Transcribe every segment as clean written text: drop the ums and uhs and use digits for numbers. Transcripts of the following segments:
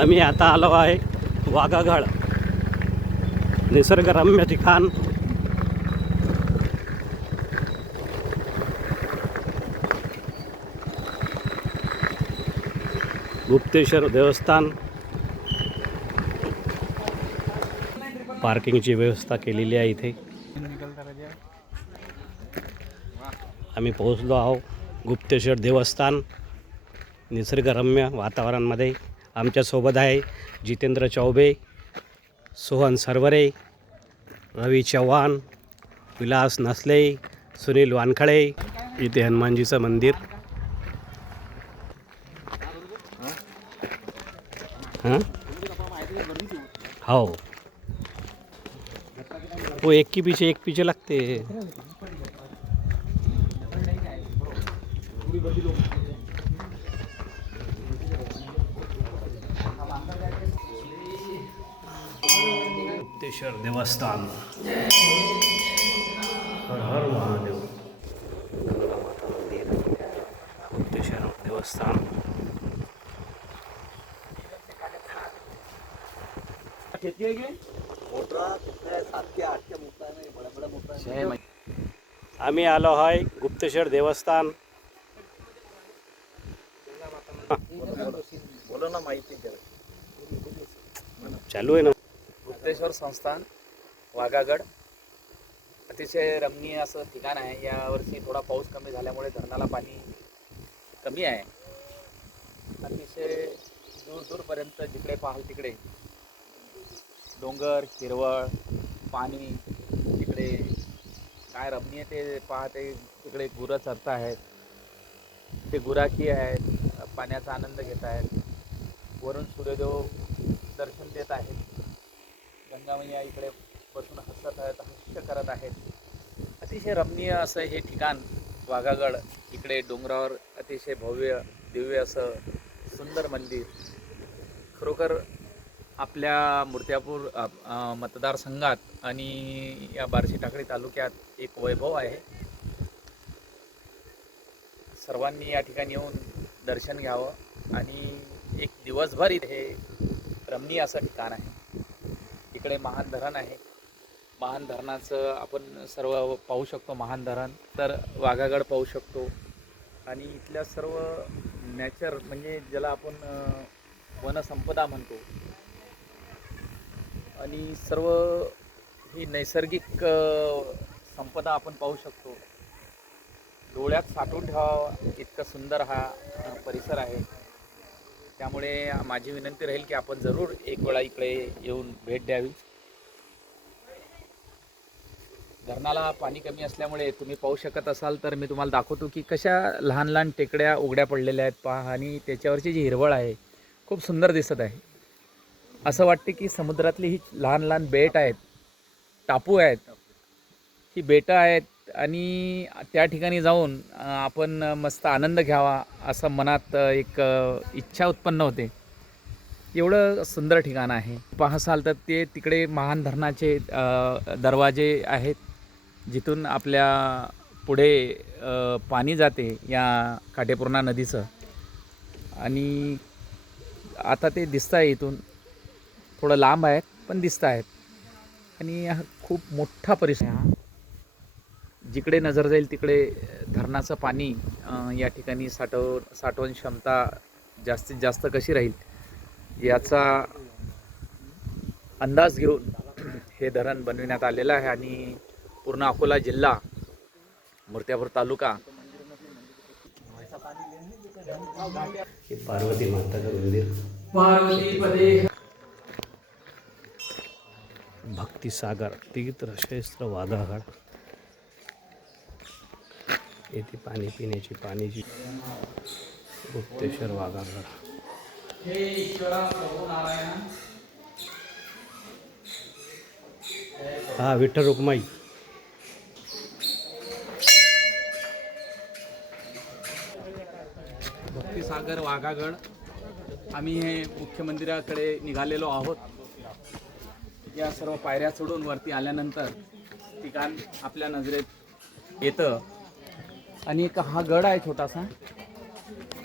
आम्ही आता आलो आहे वाघागड, निसर्गरम्य ठिकाण. गुप्तेश्वर देवस्थान. पार्किंगची व्यवस्था केलेली आहे इथे. आम्ही पोहोचलो आहोत गुप्तेश्वर देवस्थान. निसर्गरम्य वातावरणामध्ये आमच्यासोबत आहे जितेंद्र चौबे, सोहन सरवरे, रवी चव्हाण, विलास नसले, सुनील वानखळे. इथे हनुमानजीचं मंदिर. हो, वो एक पीछे लगते. गुप्तेश्वर देवस्थान. हर हर महादेव. गुप्तेश्वर देवस्थान. आम्ही आलो आहे गुप्तेश्वर देवस्थान. चालू आहे ना. गुप्तेश्वर संस्थान वाघागड अतिशय रमणीय असं ठिकाण आहे. यावर्षी थोडा पाऊस कमी झाल्यामुळे धरणाला पाणी कमी आहे. अतिशय दूरपर्यंत जिकडे पाहाल तिकडे डोंगर, हिरवळ, पाणी. तिकडे काय रमणीय ते पाहते. तिकडे गुरं चरत आहेत, ते गुराखी आहेत, पाण्याचा आनंद घेत आहेत. वरून सूर्यदेव दर्शन देत आहेत. गंगामैया इकडे बसून हास्य करत आहेत. अतिशय रमणीय असं हे ठिकाण वाघागड. इकडे डोंगरावर अतिशय भव्य दिव्य असं सुंदर मंदिर. खरोखर आपल्या मूर्त्यापूर मतदारसंघात आणि या बार्शी टाकळी तालुक्यात एक वैभव आहे. सर्वांनी या ठिकाणी येऊन दर्शन घ्यावं आणि एक दिवसभर इथे रमणीय असं ठिकाण आहे. इकडे महान धरण आहे. महान धरणाचं आपण सर्व पाहू शकतो. महान धरण तर वाघागड पाहू शकतो. आणि इथल्या सर्व नॅचर म्हणजे ज्याला आपण वनसंपदा म्हणतो, आणि सर्व ही नैसर्गिक संपदा आपण पाहू शकतो. डोळ्यात साठवून ठेवावा इतकं सुंदर हा परिसर आहे. त्यामुळे माझी विनंती राहील की आपण जरूर एक वेळा इकडे येऊन भेट द्यावी. धरणाला पाणी कमी असल्यामुळे तुम्ही पाहू शकत असाल तर मी तुम्हाला दाखवतो की कशा लहान लहान टेकड्या उघड्या पडलेल्या आहेत पहा. आणि त्याच्यावरची जी हिरवळ आहे खूप सुंदर दिसत आहे. असं वाटते की समुद्रातली ही लहान लहान बेट आहेत, टापू आहेत, ही बेटं आहेत आणि त्या ठिकाणी जाऊन आपण मस्त आनंद घ्यावा असं मनात एक इच्छा उत्पन्न होते. एवढं सुंदर ठिकाण आहे. पाहसाल तर ते तिकडे महान धरणाचे दरवाजे आहेत, जिथून आपल्या पुढे पाणी जाते या काटेपूर्णा नदीचं. आणि आता ते दिसतं आहे. इथून थोडं लांब आहेत पण दिसत आहेत. आणि हा खूप मोठा परिसर हा. जिकडे नजर जाईल तिकडे धरणाचं पाणी या ठिकाणी साठवण क्षमता जास्तीत जास्त कशी राहील याचा अंदाज घेऊन हे धरण बनविण्यात आलेलं आहे. आणि पूर्ण अकोला जिल्हा, मूर्त्यापूर तालुका. पार्वती माताचं मंदिर. पार्वतीपदे भक्तिसागर तीर्थक्षेत्र वाघागड. येथे पाणी पिण्याची पाण्याची. गुप्तेश्वर वाघागड. हे ईश्वरा प्रभू नारायण. हा विठ्ठल रुक्माई. भक्तिसागर वाघागड. आम्ही हे मुख्य मंदिराकडे निघालेलो आहोत. या सर्व पायऱ्या चढून वरती आल्यानंतर ठिकाण आपल्या नजरेत येतं. आणि एक हा गड आहे छोटासा.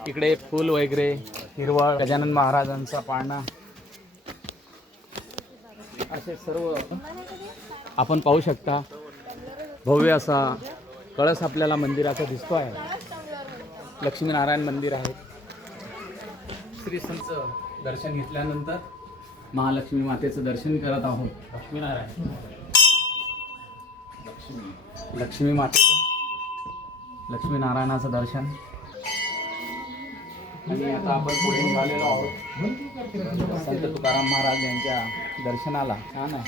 इकडे फूल वगैरे हिरवळ, गजानन महाराजांचा पाळणा असे सर्व आपण पाहू शकता. भव्य असा कळस आपल्याला मंदिराचा दिसतो आहे. लक्ष्मीनारायण मंदिर आहे. श्री संत दर्शन घेतल्यानंतर महालक्ष्मी मातेचं दर्शन करत आहोत. लक्ष्मीनारायण लक्ष्मी मातेचं लक्ष्मीनारायणाचं दर्शन. आणि आता आपण पुढे निघालेलो आहोत संत तुकाराम महाराज यांच्या दर्शनाला. छान आहे.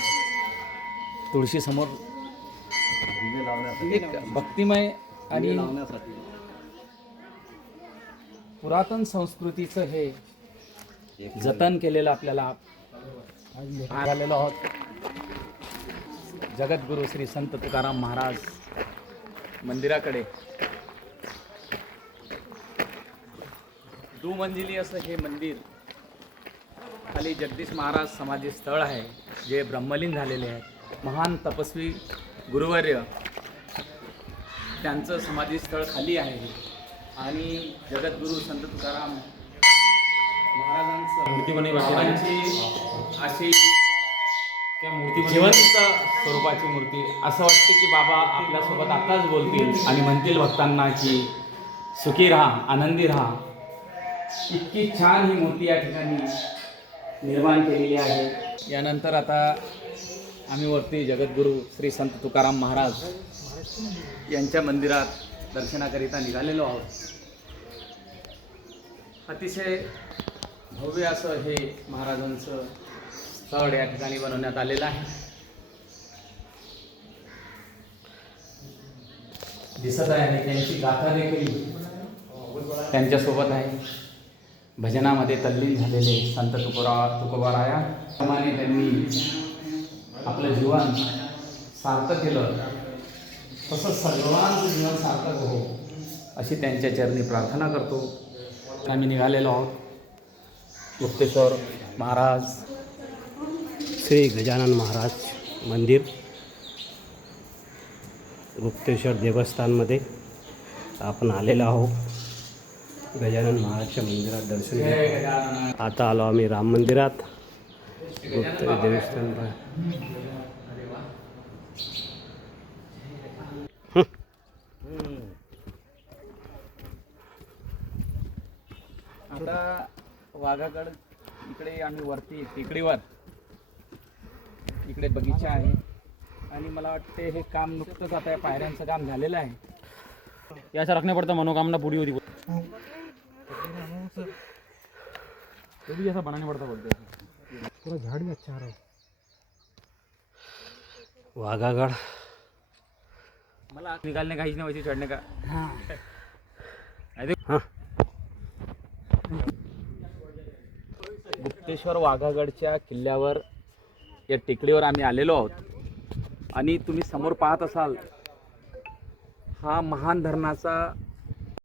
तुळशी समोर एक भक्तिमय आणि पुरातन संस्कृतीचं हे जतन केलेलं आपल्याला आलेलो आहोत. जगद्गुरु श्री संत तुकाराम महाराज मंदिराकडे दुमंजिली असं हे मंदिर. खाली जगदीश महाराज समाधी स्थळ आहे जे ब्रह्मलीन झालेले आहेत. महान तपस्वी गुरुवर्य त्यांचं समाधी स्थळ खाली आहे. आणि जगद्गुरु संत तुकाराम महाराजांचं मूर्ती अशी जिवंत स्वरूपाची मूर्ती. असं वाटते की बाबा आपल्यासोबत आताच बोलतील आणि म्हणतील भक्तांना की सुखी राहा, आनंदी राहा. इतकी छान ही मूर्ती या ठिकाणी निर्माण केलेली आहे. यानंतर आता आम्ही वरती जगद्गुरु श्री संत तुकाराम महाराज यांच्या मंदिरात दर्शनाकरिता निघालेलो आहोत. अतिशय भव्य असं हे महाराजांचं स्थळ या ठिकाणी बनवण्यात आलेलं आहे. दिसत आहे आणि त्यांची गाथा देखील त्यांच्यासोबत आहे. भजनामध्ये तल्लीन झालेले संत तुकोबाराया प्रमाणे त्यांनी आपलं जीवन सार्थक केलं. तसं सर्वांचं जीवन सार्थक हो अशी त्यांच्या चरणी प्रार्थना करतो. आम्ही निघालेलो आहोत. गुप्तेश्वर महाराज श्री गजानन महाराज मंदिर गुप्तेश्वर देवस्थानमध्ये आपण आलेलो आहोत. गजानन महाराजच्या मंदिरात दर्शन घेतो. आता आलो आम्ही राम मंदिरात. गुप्त देवस्थान आता वाघागड इकडे आम्ही वरती टेकडीवर इकडे बगीचा आहे. आणि मला वाटते हे काम नुकतंच आता या पायऱ्यांचं काम झालेलं आहे. याचा रखने पड़ता मनोकामना पूरी होती तो भी ऐसा बनाने पड़ता बोलते हैं. पूरा झाड़ भी अच्छा आ रहा है. वाघागड मला निकालने का नहीं वैसे चढ़ने का. हां गुप्तेश्वर वाघागडच्या किल्ल्यावर या टेकडीवर आम्ही आलेलो आहोत. आणि तुम्ही समोर पाहत असाल हा महान धरणाचा